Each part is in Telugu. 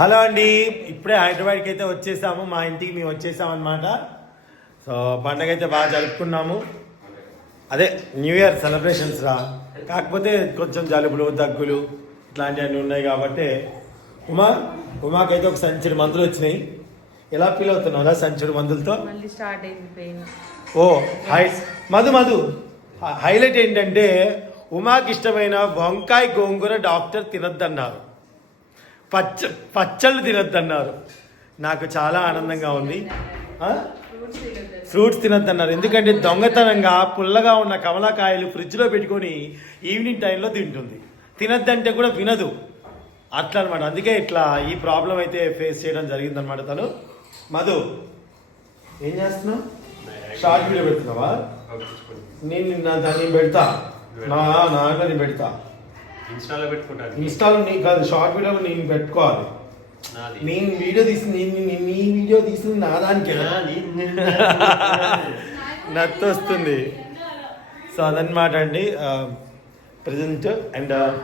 హలో అండి. ఇప్పుడే హైదరాబాద్కి అయితే వచ్చేసాము. మా ఇంటికి మేము వచ్చేసాం అనమాట సో పండగ అయితే బాగా జరుపుకున్నాము. అదే న్యూ ఇయర్ సెలబ్రేషన్స్ రా. కాకపోతే కొంచెం జలుబులు దగ్గులు ఇట్లాంటివన్నీ ఉన్నాయి కాబట్టి ఉమా ఉమాకైతే ఒక సంచుడు మందులు వచ్చినాయి. ఎలా ఫీల్ అవుతున్నారా సంచుడు మందులతో? ఓ హై మధు మధు. హైలైట్ ఏంటంటే ఉమాకి ఇష్టమైన వంకాయ గోంగూర డాక్టర్ తినొద్దన్నారు. పచ్చ పచ్చళ్ళు తినొద్దన్నారు. నాకు చాలా ఆనందంగా ఉంది? ఫ్రూట్స్ తినద్దు ఫ్రూట్స్ తినొద్దన్నారు. ఎందుకంటే దొంగతనంగా పుల్లగా ఉన్న కమలాకాయలు ఫ్రిడ్జ్లో పెట్టుకొని ఈవినింగ్ టైంలో తింటుంది. తినద్దంటే కూడా వినదు. అట్లా అనమాట అందుకే ఇట్లా ఈ ప్రాబ్లం అయితే ఫేస్ చేయడం జరిగిందనమాట తను. మధు ఏం చేస్తున్నావు? షార్ట్ వీడియో పెడుతున్నావా? నేను నిన్న దాన్ని పెడతా. నా నాన్న నేను పెడతా. ఇన్స్టాలో పెట్టుకుంటాను. ఇన్స్టాలో నీ కాదు షార్ట్ వీడియోలో నేను పెట్టుకోవాలి. నాది. నేను వీడియో తీసి నీ వీడియో తీసింది నా దానికే. నత్తి వస్తుంది సో అదనమాట అండి ప్రజెంట్ అండ్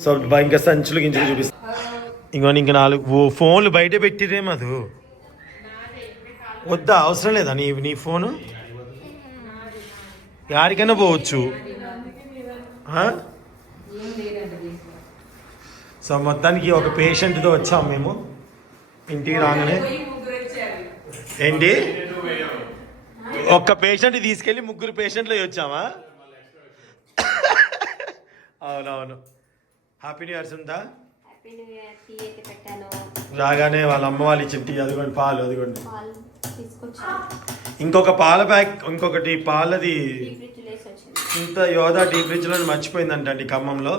సో బ- ఇంకా సంచులు గించులు చూపిస్తా. ఇంకో ఇంకా నాలుగు ఓ ఫోన్లు బయట పెట్టిరే మధు. వద్దా? అవసరం లేదా నీ నీ ఫోను? యాడికైనా పోవచ్చు. సో మొత్తానికి ఒక పేషెంట్తో వచ్చాం మేము. ఇంటికి రాగానే. ఏంటి? ఒక్క పేషెంట్ తీసుకెళ్ళి ముగ్గురు పేషెంట్లు వచ్చామా? అవునవును. హ్యాపీ న్యూ ఇయర్స్ ఉందా? హ్యాపీ న్యూ ఇయర్ పెట్టాను. రాగానే వాళ్ళ అమ్మ వాళ్ళు ఇచ్చిన టీ అదిగోండి పాలు అదిగోండి. ఇంకొక పాల ప్యాక్ ఇంకొకటి పాలది వచ్చింది ఇంత యోధా టీ ఫ్రిడ్జ్లో మర్చిపోయిందంటండి ఖమ్మంలో.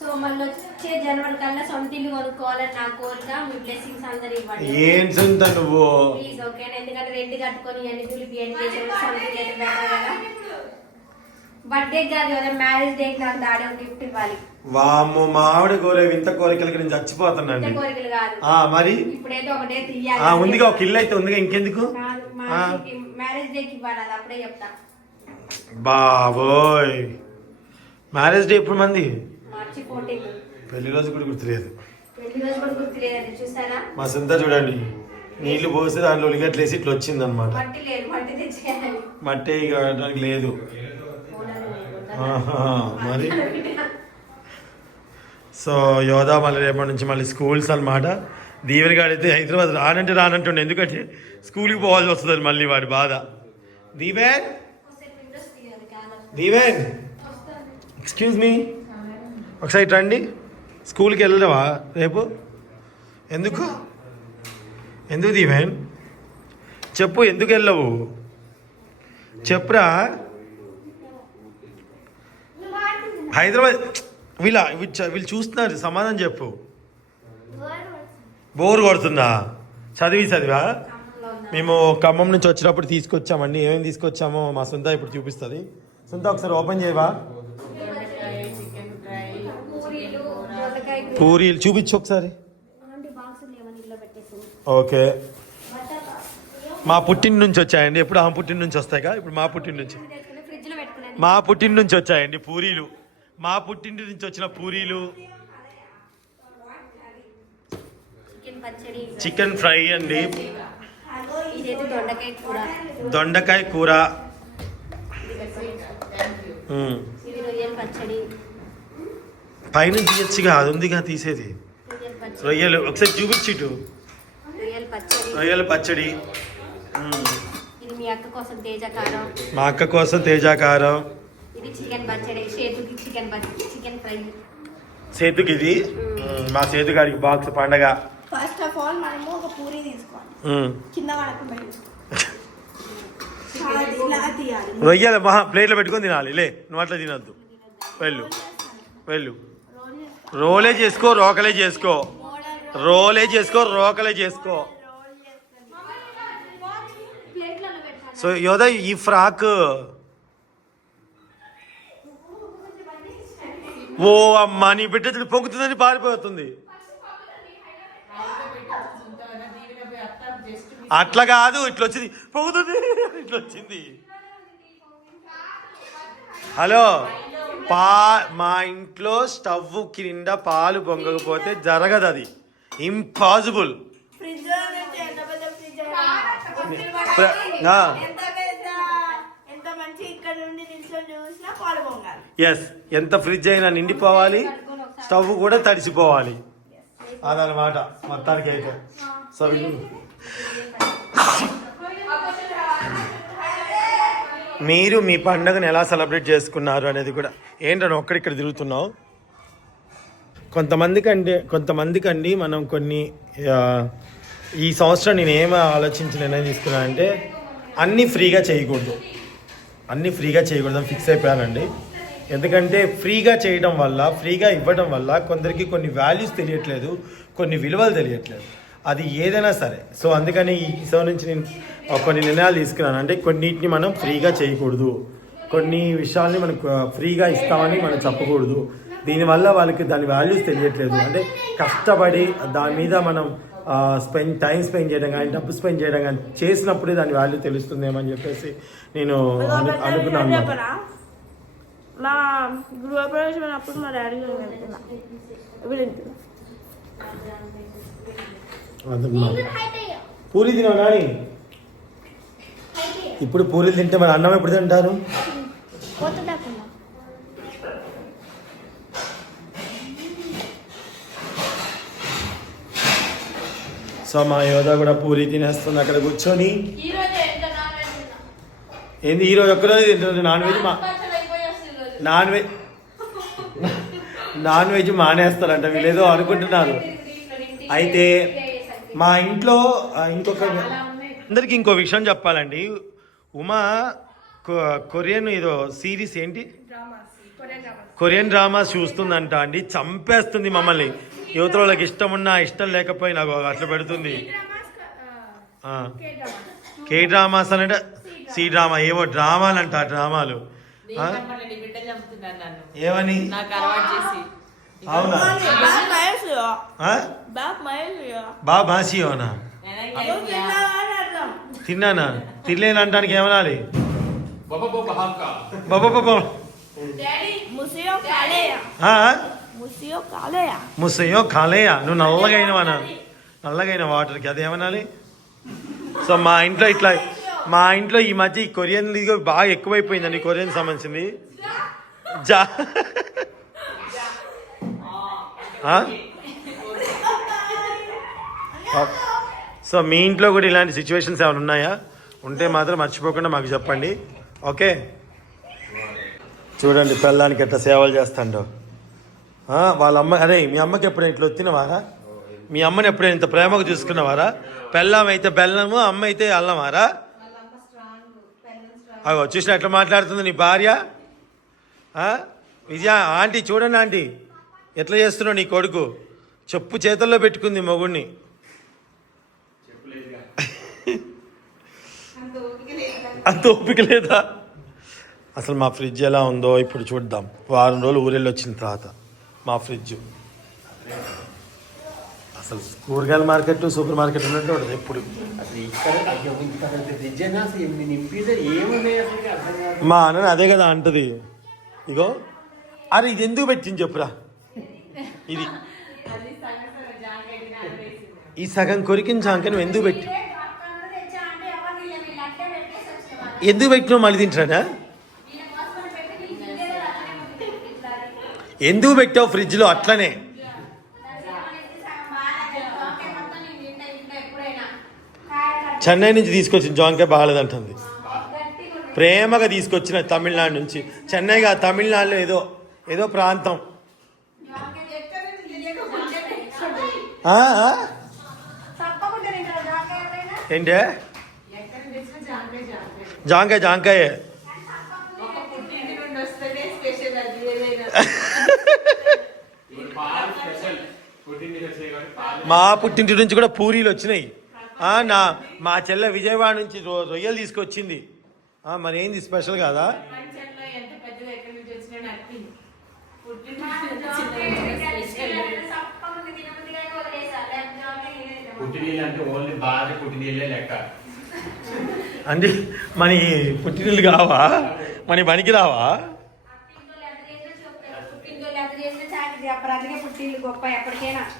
సో మళ్ళీ వచ్చే జనవరి కల్లా సొంత ఇల్లు కొనుక్కోవాలని నా కోరిక మీ బ్లెస్సింగ్స్ అందరు ఇవ్వండి. ఏం సొంత నువ్వు? ప్లీజ్ ఓకేనా ఎందుకంటే రెంట్ కట్టుకొని అన్ని దులిపి అన్ని సొంత ఇల్లు అయితే better కదా. బర్త్డే కాదు కదా మ్యారేజ్ డే నాకు దాడే గిఫ్ట్ ఇవ్వాలి. వామ్మో మామిడి కోరే వింత కోరికలకి నేను ఇంత చచ్చిపోతానండి కోరికలు కాదు. ఆ మరి? ఇప్పుడైతే ఒకటే ఆ తీయాలి ఉందిగా ఒక ఇల్లు అయితే ఉందిగా ఇంకెందుకు. మ్యారేజ్ డేకి ఇవ్వాలి అది అప్పుడే చెప్తా. బాబోయ్. మ్యారేజ్ డే ఎప్పుడు మంది? పెళ్ళి రోజు కూడా గుర్తులేదు. మా సొంత చూడండి. నీళ్ళు పోసి దాంట్లో ఉలిగట్లు వేసి ఇట్లా వచ్చింది అనమాట మట్టి లేదు. మరి? సో యోధా మళ్ళీ రేపటి నుంచి మళ్ళీ స్కూల్స్ అనమాట దీవెన గారు అయితే హైదరాబాద్ రానంటే రానంటుండే. ఎందుకంటే స్కూల్కి పోవాల్సి వస్తుంది మళ్ళీ వాడి బాధ. దీవెన్? దీవెన్ ఎక్స్క్యూజ్ మీ ఒకసారి రండి. స్కూల్కి వెళ్ళవా రేపు? ఎందుకు? ఎందుకు దీవెన్? చెప్పు ఎందుకు వెళ్ళవు? చెప్పురా. హైదరాబాద్ వీళ్ళ వీళ్ళు చూస్తున్నారు సమాధానం చెప్పు. బోర్ కొడుతుందా? చదివి చదివా? మేము ఖమ్మం నుంచి వచ్చినప్పుడు తీసుకొచ్చామండి. ఏమేమి తీసుకొచ్చామో మా సొంత ఇప్పుడు చూపిస్తుంది. సొంత ఒకసారి ఓపెన్ చేయవా? పూరీలు చూపించు ఒకసారి. ఓకే. మా పుట్టిన నుంచి వచ్చాయండి. ఎప్పుడు ఆ పుట్టిన నుంచి వస్తాయిగా? ఇప్పుడు మా పుట్టిన నుంచి. మా పుట్టిన నుంచి వచ్చాయండి పూరీలు. మా పుట్టింటి నుంచి వచ్చిన పూరీలు. చికెన్ ఫ్రై అండి. దొండకాయ కూర. ఇది రొయ్యల పచ్చడి. పైన తీయచ్చుగా అది ఉందిగా తీసేది. రొయ్యల ఒకసారి చూపించిటు. రొయ్యల పచ్చడి. రొయ్యల పచ్చడి. ఉమ్. ఇది మీ అక్క కోసం తేజ కారం. మా అక్క కోసం తేజాకారం ఇది చికెన్ పచ్చడి చేతుకి చికెన్ పచ్చడి చికెన్ ఫ్రై. సేతుకి ఇది. మా సేతుగాడికి బాక్స్ పండగ. ఫస్ట్ ఆఫ్ ఆల్ మనము ఒక పూరి తీసుకోవాలి. కింద పడకుండా తీసుకోవాలి అది ఇలా తీయాలి రొయ్యల మహా ప్లేట్లో పెట్టుకొని తినాలి. లే నువ్వు అట్లా తినద్దు. వెళ్ళు. వెళ్ళు. రోలే చేసుకో రోకలే చేసుకో. రోలే చేసుకో రోకలే చేసుకో. సో యోధ ఈ ఫ్రాక్ ఓ అమ్మా నీ బిడ్డ పొంగుతుందని పారిపోతుంది. అట్లా కాదు ఇట్లా వచ్చింది పొంగుతుంది ఇట్లా వచ్చింది హలో? పా మా ఇంట్లో స్టవ్ కింద పాలు పొంగకపోతే జరగదు అది ఇంపాసిబుల్ నుండి ఎస్ ఎంత ఫ్రిడ్జ్ అయినా నిండిపోవాలి. స్టవ్ కూడా తడిసిపోవాలి. అదనమాట మొత్తానికి అయితే సో మీరు మీ పండుగను ఎలా సెలబ్రేట్ చేసుకున్నారు అనేది కూడా. ఏంటని ఒక్కడిక్కడ తిరుగుతున్నావు? కొంతమందికి అంటే కొంతమందికి అండి మనం కొన్ని ఈ సంవత్సరం నేను ఏమి ఆలోచించి నిర్ణయం తీసుకున్నానంటే అన్నీ ఫ్రీగా చేయకూడదు. అన్నీ ఫ్రీగా చేయకూడదు ఫిక్స్ అయిపోయానండి. ఎందుకంటే ఫ్రీగా చేయడం వల్ల ఫ్రీగా ఇవ్వడం వల్ల కొందరికి కొన్ని వాల్యూస్ తెలియట్లేదు కొన్ని విలువలు తెలియట్లేదు. అది ఏదైనా సరే. సో అందుకని ఈ సో నుంచి నేను కొన్ని నిర్ణయాలు తీసుకున్నాను. అంటే కొన్నిటిని మనం ఫ్రీగా చేయకూడదు. కొన్ని విషయాల్ని మనకు ఆ, ఫ్రీగా ఇస్తామని మనం చెప్పకూడదు. దీనివల్ల వాళ్ళకి దాని వాల్యూస్ తెలియట్లేదు. అంటే కష్టపడి దాని మీద మనం స్పెండ్ టైం స్పెండ్ చేయడం కానీ డబ్బు స్పెండ్ చేయడం కానీ చేసినప్పుడే దాని వాల్యూ తెలుస్తుందేమో అని చెప్పేసి నేను అను అనుకున్నాను మా గృహప్రవేశం అయినప్పుడు మా డాడీ. పూరి తినవు నాని? ఇప్పుడు పూరీలు తింటే మరి అన్నం ఎప్పుడు తింటారు? సో మా యోధ కూడా పూరి తినేస్తుంది అక్కడ కూర్చొని. ఈ రోజు ఎంత నాన్ వెజ్ తిన్నా? ఏంది ఈరోజు ఒక్కరోజు తింటుంది నాన్ వెజ్ మా. నాన్ వెజ్ నాన్ వెజ్ మానేస్తారంట వీళ్ళేదో అనుకుంటున్నారు. అయితే మా ఇంట్లో ఇంకొక అందరికి ఇంకో విషయం చెప్పాలండి. ఉమా కొ- కొరియన్ ఏదో సిరీస్ ఏంటి? Korean dramas. చూస్తుందంట అండి. చంపేస్తుంది మమ్మల్ని. యువత వాళ్ళకి ఇష్టం ఉన్నా ఇష్టం లేకపోయినా అట్లా పెడుతుంది. ఆ. K dramas. అంటే సి డ్రామా. ఏవో డ్రామాలు. అంట డ్రామాలు ఏమని? అవునా? బాగా మహేష్ ఆ? బాగా మహేష్ బా బాసియోనా నువ్వు తిన్నావా అని అర్థం తిన్నానా? తినలేను అంటానికి ఏమనాలి? ముసియో కాలేయా? ఆ? ముసియో కాలేయా? ముసయ్యో కాలేయా? నువ్వు నల్లగా అయినవానా నల్లగా అయిన వాటర్కి అదేమనాలి సో మా ఇంట్లో ఇట్లా మా ఇంట్లో ఈ మధ్య ఈ కొరియన్ ఇది బాగా ఎక్కువైపోయిందండి కొరియన్ సంబంధించింది. జా? సో మీ ఇంట్లో కూడా ఇలాంటి సిచ్యువేషన్స్ ఏమైనా ఉన్నాయా? ఉంటే మాత్రం మర్చిపోకుండా మాకు చెప్పండి. ఓకే? చూడండి పిల్లానికి ఎట్లా సేవలు చేస్తాండో. వాళ్ళ అమ్మ అరే మీ అమ్మకి ఎప్పుడైనా ఇట్లా వచ్చినవారా? మీ అమ్మని ఎప్పుడైనా ఇంత ప్రేమగా చూసుకున్నవారా? పెళ్ళం అయితే బెల్లము అమ్మ అయితే అల్లమారా? అవి వచ్చేసిన ఎట్లా మాట్లాడుతుంది నీ భార్య? విజయ ఆంటీ చూడండి ఆంటీ. ఎట్లా చేస్తున్నావు నీ కొడుకు? చెప్పు చేతుల్లో పెట్టుకుంది మొగుడిని అంత ఓపిక లేదా? అసలు మా ఫ్రిడ్జ్ ఎలా ఉందో ఇప్పుడు చూద్దాం. వారం రోజులు ఊరెళ్ళి వచ్చిన తర్వాత. మా ఫ్రిడ్జ్. అసలు కూరగాయల మార్కెట్ సూపర్ మార్కెట్ ఉన్నట్టు ఉంటుంది ఎప్పుడు. మా అన్న అదే కదా అంటది. ఇగో అరే ఇది ఎందుకు పెట్టింది చెప్పురా? ఇది. ఈ సగం కొరికిన నువ్వు ఎందుకు పెట్టి? ఎందుకు పెట్టినావు మళ్ళీ తింటాడా? ఎందుకు పెట్టావు ఫ్రిడ్జ్లో అట్లనే? చెన్నై నుంచి తీసుకొచ్చిన జాంకాయ బాగాలేదంటుంది ప్రేమగా తీసుకొచ్చిన తమిళనాడు నుంచి. చెన్నైగా తమిళనాడులో ఏదో ఏదో ప్రాంతం ఆ, ఆ? ఏంటే ఎక్కడ తెచ్చినా జాంకాయ జాంకాయ జాంకాయ జాంకాయ ఒక పుట్టింటి నుండి వస్తేనే స్పెషల్ అది ఏదైనా ఇప్పుడు పాలు స్పెషల్ పుట్టింటి వచ్చాయి కాబట్టి పాలు. మా పుట్టింటి నుంచి కూడా పూరీలు వచ్చినాయి. ఆ, నా మా చెల్లె విజయవాడ నుంచి రొ- రొయ్యలు తీసుకొచ్చింది. ఆ, మరి ఏంది స్పెషల్ కాదా ప్రపంచంలో ఎంత పెద్దది ఎక్కడి నుంచి వచ్చినా నథింగ్ పుట్టింటి నుండి వచ్చిన స్పెషల్ పుట్టి నీళ్ళు అంటే ఓన్లీ లెక్క. మన పుట్టినీళ్ళు కావా? మన పనికి రావా?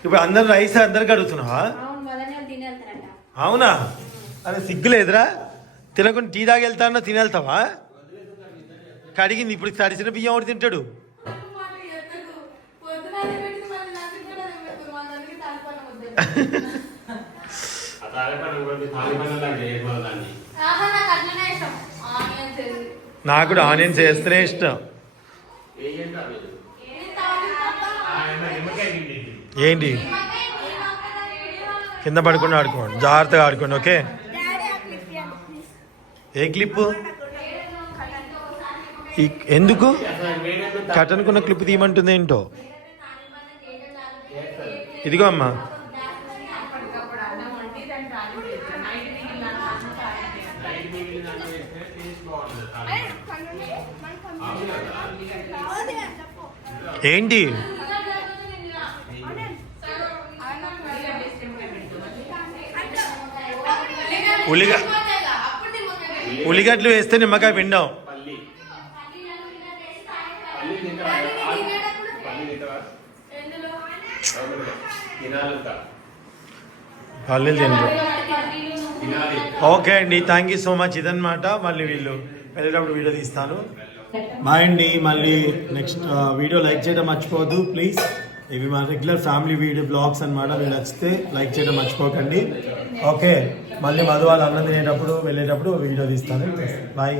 ఇప్పుడు అందరు రైస్ అందరికి అడుగుతున్నావా అవును? అరే సిగ్గులేదురా. తినకుండా టీ తాగి వెళ్తానో తిని వెళ్తావా కడిగింది ఇప్పుడు తడిసిన బియ్యం ఒకటి తింటాడు. నాకు. ఆనియన్స్ కూడా వేస్తేనే ఇష్టం. ఏంటి? కింద పడుకుని ఆడుకోండి. జాగ్రత్తగా ఆడుకోండి ఓకే? డాడీ ఆ క్లిప్ ఇవ్వండి ప్లీజ్. ఏ క్లిప్? ఈ ఎందుకు? కట్టనుకున్న క్లిప్ తీయమంటుంది ఏంటో ఇదిగో అమ్మా అప్పటికప్పుడు అన్నం వండి దాన్ని తాలింపు వేస్తాను. నైట్ మిగిలిన అన్నం తాలింపు వేస్తాను. నైట్ మిగిలిన అన్నం వేస్తే టేస్ట్ బాగుంటుంది తాలింపు. ఏంటి? ఉల్లిగ ఉల్లిగడ్డలు వేస్తే నిమ్మకాయ పిండం. పల్లి పల్లీలు తింటారు ఓకే అండి థ్యాంక్ యూ సో మచ్ ఇదన్నమాట. మళ్ళీ వీళ్ళు వెళ్ళేటప్పుడు వీడియో తీస్తాను. బాయ్ అండి. మళ్ళీ నెక్స్ట్ వీడియో లైక్ చేయడం మర్చిపోవద్దు. ప్లీజ్ ఇవి మా రెగ్యులర్ ఫ్యామిలీ వీడియో బ్లాగ్స్ అన్నమాట. మీరు నచ్చితే లైక్ చేయడం మర్చిపోకండి. ఓకే మళ్ళీ మధు వాళ్ళు అన్నం తినేటప్పుడు వెళ్ళేటప్పుడు వీడియో తీస్తాను. బాయ్